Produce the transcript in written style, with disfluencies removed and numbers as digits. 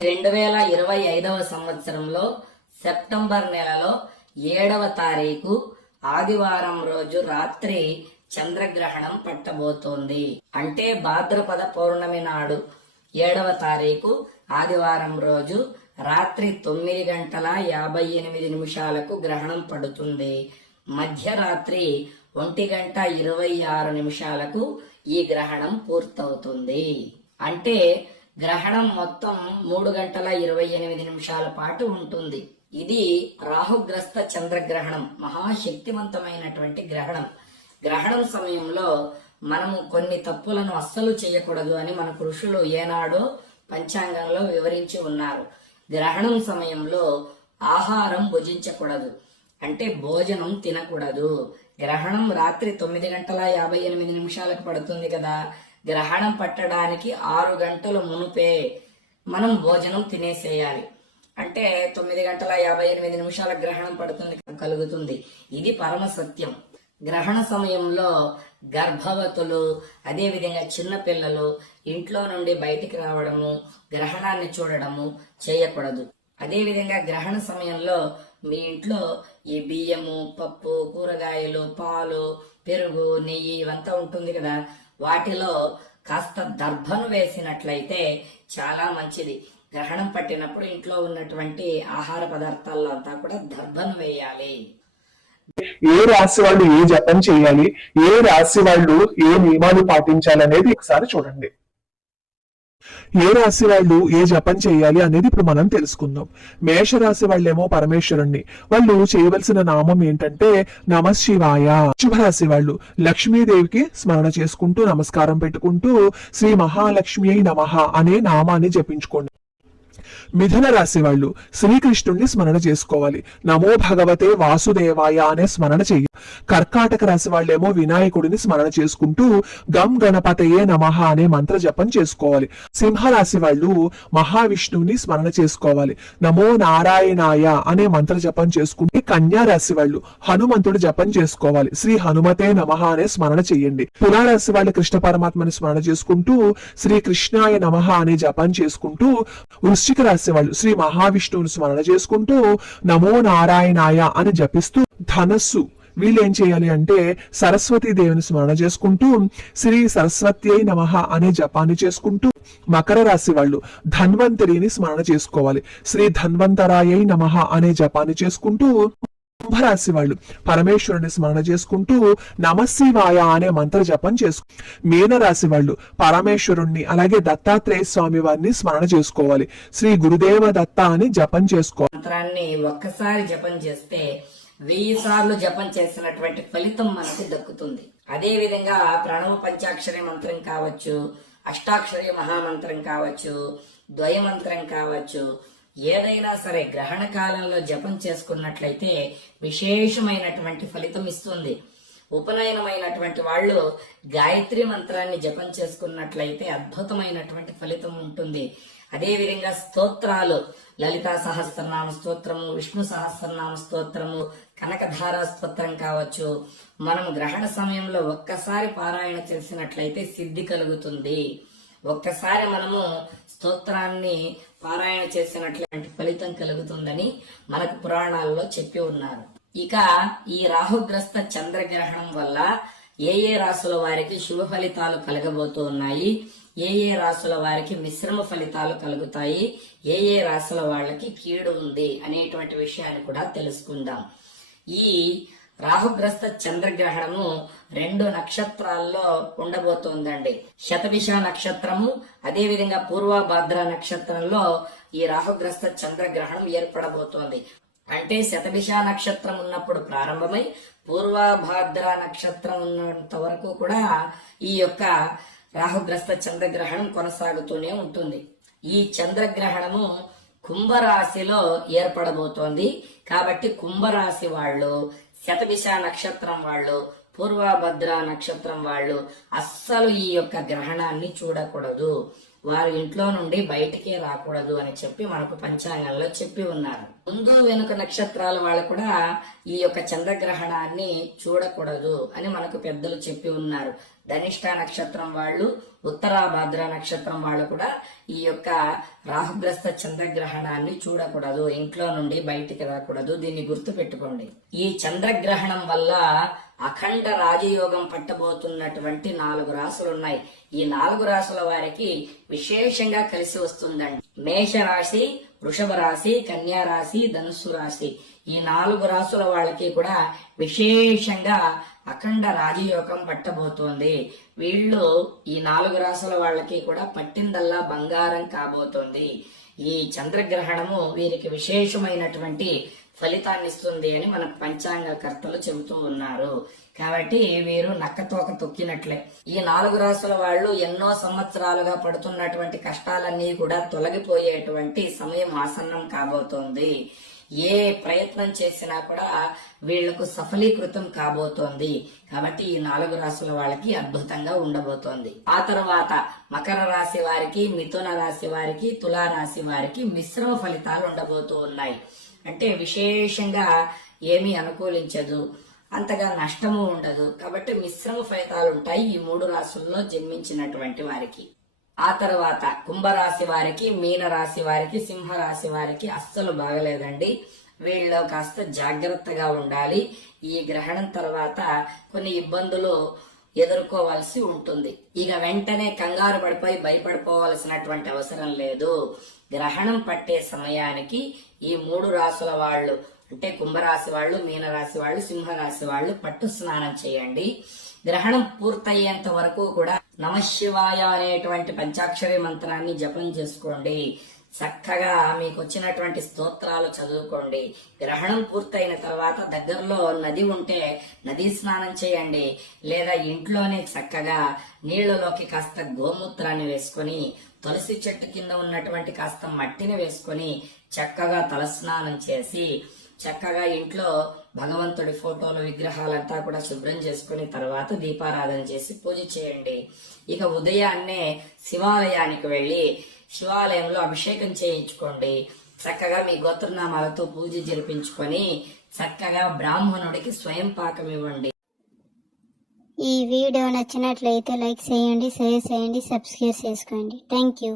2025వ సంవత్సరంలో సెప్టెంబర్ నెలలో 7వ తారీఖు ఆదివారం రోజు రాత్రి చంద్రగ్రహణం పట్టబోతోంది. అంటే భాద్రపద పౌర్ణమి నాడు 7వ తారీఖు ఆదివారం రోజు రాత్రి 9:58 గ్రహణం పడుతుంది. మధ్యరాత్రి 1:26 ఈ గ్రహణం పూర్తవుతుంది. అంటే గ్రహణం మొత్తం 3:28 పాటు ఉంటుంది. ఇది రాహుగ్రస్త చంద్రగ్రహణం, మహాశక్తివంతమైనటువంటి గ్రహణం. గ్రహణం సమయంలో మనము కొన్ని తప్పులను అస్సలు చేయకూడదు అని మన ఋషులు ఏనాడో పంచాంగంలో వివరించి ఉన్నారు. గ్రహణం సమయంలో ఆహారం భుజించకూడదు, అంటే భోజనం తినకూడదు. గ్రహణం రాత్రి 9:58 పడుతుంది కదా, గ్రహణం పట్టడానికి 6 గంటల మునుపే మనం భోజనం తినేసేయాలి. అంటే 9:58 గ్రహణం పడుతుంది కలుగుతుంది. ఇది పరమ సత్యం. గ్రహణ సమయంలో గర్భవతులు, అదేవిధంగా చిన్నపిల్లలు ఇంట్లో నుండి బయటికి రావడము, గ్రహణాన్ని చూడడము చేయకూడదు. అదేవిధంగా గ్రహణ సమయంలో మీ ఇంట్లో ఈ బియ్యము, పప్పు, కూరగాయలు, పాలు, పెరుగు, నెయ్యి ఇవంతా ఉంటుంది కదా, వాటిలో కాస్త దర్భను వేసినట్లయితే చాలా మంచిది. గ్రహణం పట్టినప్పుడు ఇంట్లో ఉన్నటువంటి ఆహార పదార్థాల్లో అంతా కూడా దర్భను వేయాలి. ఏ రాశి వాళ్ళు ఏ జపం చేయాలి, ఏ రాశి వాళ్ళు ఏ నియమాలు పాటించాలనేది ఒకసారి చూడండి. ఏ రాశి వాళ్ళు ఏ జపం చేయాలి అనేది ఇప్పుడు మనం తెలుసుకుందాం. మేషరాశి వాళ్ళేమో పరమేశ్వరుణ్ణి, వాళ్ళు చేయవలసిన నామం ఏంటంటే నమశివాయ. శుభరాశి వాళ్ళు లక్ష్మీదేవికి స్మరణ చేసుకుంటూ నమస్కారం పెట్టుకుంటూ శ్రీ మహాలక్ష్మి నమః అనే నామాన్ని జపించుకోండి. మిథున రాశి వాళ్ళు శ్రీకృష్ణుణ్ణి స్మరణ చేసుకోవాలి, నమో భగవతే వాసుదేవాయ అనే స్మరణ చెయ్యి. కర్కాటక రాశి వాళ్ళేమో వినాయకుడిని స్మరణ చేసుకుంటూ గం గణపతయే నమః అనే మంత్ర జపం చేసుకోవాలి. సింహరాశి వాళ్ళు మహావిష్ణువుని స్మరణ చేసుకోవాలి, నమో నారాయణాయ అనే మంత్ర జపం చేసుకుంటే. కన్యా రాశి వాళ్ళు హనుమంతుడి జపం చేసుకోవాలి, శ్రీ హనుమతే నమః అనే స్మరణ చెయ్యండి. తులారాశి వాళ్ళు కృష్ణ పరమాత్మని స్మరణ చేసుకుంటూ శ్రీ కృష్ణాయ నమః అనే జపం చేసుకుంటూ. వృశ్చిక రాశి వాళ్ళు శ్రీ మహావిష్ణువుని స్మరణ చేసుకుంటూ నమో నారాయణాయ అని జపిస్తూ. ధనస్సు వీళ్ళు ఏం చేయాలి అంటే సరస్వతీ దేవిని స్మరణ చేసుకుంటూ శ్రీ సరస్వత్యై నమః అనే జపాన్ని చేసుకుంటూ. మకర రాశి వాళ్ళు ధన్వంతరిని స్మరణ చేసుకోవాలి, శ్రీ ధన్వంతరాయై నమః అనే జపాన్ని చేసుకుంటూ. కుంభరాశి వాళ్ళు పరమేశ్వరుని స్మరణ చేసుకుంటూ నమశివాయ అనే మంత్ర జపం చేసుకు. మీనరాశి వాళ్ళు పరమేశ్వరుణ్ణి అలాగే దత్తాత్రేయ స్వామి వారిని స్మరణ చేసుకోవాలి, శ్రీ గురుదేవ దత్త అని జపం చేసుకోవాలి. మంత్రాన్ని ఒక్కసారి జపం చేస్తే 1000 సార్లు జపం చేసినటువంటి ఫలితం మనకి దక్కుతుంది. అదే విధంగా ప్రణవ పంచాక్షరి మంత్రం కావచ్చు, అష్టాక్షరి మహామంత్రం కావచ్చు, ద్వయమంత్రం కావచ్చు, ఏదైనా సరే గ్రహణ కాలంలో జపం చేసుకున్నట్లయితే విశేషమైనటువంటి ఫలితం ఇస్తుంది. ఉపనయనమైనటువంటి వాళ్ళు గాయత్రి మంత్రాన్ని జపం చేసుకున్నట్లయితే అద్భుతమైనటువంటి ఫలితం ఉంటుంది. అదేవిధంగా స్తోత్రాలు, లలితా సహస్రనామ స్తోత్రము, విష్ణు సహస్రనామ స్తోత్రము, కనకధారా స్తోత్రం కావచ్చు, మనం గ్రహణ సమయంలో ఒక్కసారి పారాయణ చేసినట్లయితే సిద్ధి కలుగుతుంది. ఒక్కసారి మనము స్తోత్రాన్ని పారాయణ చేసినటువంటి ఫలితం కలుగుతుందని మనకు పురాణాల్లో చెప్పి ఉన్నారు. ఇక ఈ రాహుగ్రస్త చంద్రగ్రహణం వల్ల ఏ ఏ రాసుల వారికి శుభ ఫలితాలు కలగబోతూ ఉన్నాయి, ఏ ఏ రాసుల వారికి మిశ్రమ ఫలితాలు కలుగుతాయి, ఏ ఏ రాసుల వాళ్ళకి కీడు ఉంది అనేటువంటి విషయాన్ని కూడా తెలుసుకుందాం. ఈ రాహుగ్రస్త చంద్రగ్రహణము 2 నక్షత్రాల్లో ఉండబోతోందండి. శతభిష నక్షత్రము, అదేవిధంగా పూర్వభాద్ర నక్షత్రంలో ఈ రాహుగ్రస్త చంద్రగ్రహణం ఏర్పడబోతోంది. అంటే శతభిష నక్షత్రం ఉన్నప్పుడు ప్రారంభమై పూర్వభాద్ర నక్షత్రం ఉన్నంత వరకు కూడా ఈ యొక్క రాహుగ్రస్త చంద్రగ్రహణం కొనసాగుతూనే ఉంటుంది. ఈ చంద్రగ్రహణము కుంభరాశిలో ఏర్పడబోతోంది. కాబట్టి కుంభరాశి వాళ్ళు, శతభిష నక్షత్రం వాళ్ళు, పూర్వభద్ర నక్షత్రం వాళ్ళు అస్సలు ఈ యొక్క గ్రహణాన్ని చూడకూడదు. వారు ఇంట్లో నుండి బయటికే రాకూడదు అని చెప్పి మనకు పంచాంగంలో చెప్పి ఉన్నారు. ముందు వెనుక నక్షత్రాల వాళ్ళు కూడా ఈ యొక్క చంద్రగ్రహణాన్ని చూడకూడదు అని మనకు పెద్దలు చెప్పి ఉన్నారు. ధనిష్ట నక్షత్రం వాళ్ళు, ఉత్తరాభాద్ర నక్షత్రం వాళ్ళు కూడా ఈ యొక్క రాహుగ్రస్త చంద్రగ్రహణాన్ని చూడకూడదు, ఇంట్లో నుండి బయటికి రాకూడదు. దీన్ని గుర్తు పెట్టుకోండి. ఈ చంద్రగ్రహణం వల్ల అఖండ రాజయోగం పట్టబోతున్నటువంటి 4 రాశులు ఉన్నాయి. ఈ 4 రాశుల వారికి విశేషంగా కలిసి వస్తుందండి. మేషరాశి, వృషభ రాశి, కన్యా రాశి, ధనుస్సు రాశి, ఈ 4 రాశుల వాళ్ళకి కూడా విశేషంగా అఖండ రాజయోగం పట్టబోతోంది. వీళ్ళు ఈ 4 రాశుల వాళ్ళకి కూడా పట్టిందల్లా బంగారం కాబోతోంది. ఈ చంద్రగ్రహణము వీరికి విశేషమైనటువంటి ఫలితాన్ని ఇస్తుంది అని మనకు పంచాంగకర్తలు చెబుతూ ఉన్నారు. కాబట్టి వీరు నక్కతోక తొక్కినట్లే. ఈ 4 రాశుల వాళ్ళు ఎన్నో సంవత్సరాలుగా పడుతున్నటువంటి కష్టాలన్నీ కూడా తొలగిపోయేటువంటి సమయం ఆసన్నం కాబోతోంది. ఏ ప్రయత్నం చేసినా కూడా వీళ్లకు సఫలీకృతం కాబోతోంది. కాబట్టి ఈ 4 రాశుల వాళ్ళకి అద్భుతంగా ఉండబోతోంది. ఆ తర్వాత మకర రాశి వారికి, మిథున రాశి వారికి, తులా రాశి వారికి మిశ్రమ ఫలితాలు ఉండబోతూ ఉన్నాయి. అంటే విశేషంగా ఏమీ అనుకూలించదు, అంతగా నష్టము ఉండదు. కాబట్టి మిశ్రమ ఫలితాలు ఉంటాయి ఈ 3 రాశుల్లో జన్మించినటువంటి వారికి. ఆ తర్వాత కుంభరాశి వారికి, మీన రాశి వారికి, సింహరాశి వారికి అస్సలు బాగలేదండి. వీళ్ళు కాస్త జాగ్రత్తగా ఉండాలి. ఈ గ్రహణం తర్వాత కొన్ని ఇబ్బందులు ఎదుర్కోవాల్సి ఉంటుంది. ఇక వెంటనే కంగారు పడిపోయి భయపడిపోవాల్సినటువంటి అవసరం లేదు. గ్రహణం పట్టే సమయానికి ఈ 3 రాశుల వాళ్ళు అంటే కుంభరాశి వాళ్ళు, మీనరాశి వాళ్ళు, సింహరాశి వాళ్ళు పట్టు స్నానం చేయండి. గ్రహణం పూర్తయ్యేంత వరకు కూడా నమశివాయ అనేటువంటి పంచాక్షరి మంత్రాన్ని జపం చేసుకోండి. చక్కగా మీకు వచ్చినటువంటి స్తోత్రాలు చదువుకోండి. గ్రహణం పూర్తయిన తర్వాత దగ్గరలో నది ఉంటే నదీ స్నానం చేయండి. లేదా ఇంట్లోనే చక్కగా నీళ్లలోకి కాస్త గోమూత్రాన్ని వేసుకొని, తులసి చెట్టు కింద ఉన్నటువంటి కాస్త మట్టిని వేసుకొని చక్కగా తలస్నానం చేసి, చక్కగా ఇంట్లో భగవంతుడి ఫోటోలు, విగ్రహాలంతా కూడా శుభ్రం చేసుకుని తర్వాత దీపారాధన చేసి పూజ చేయండి. ఇక ఉదయాన్నే శివాలయానికి వెళ్లి శివాలయంలో అభిషేకం చేయించుకోండి. చక్కగా మీ గోత్రనామాలతో పూజ జరిపించుకొని చక్కగా బ్రాహ్మణుడికి స్వయం పాకం ఇవ్వండి. ఈ వీడియో నచ్చినట్లయితే లైక్ చేయండి, షేర్ చేయండి, సబ్స్క్రైబ్ చేసుకోండి. Thank you.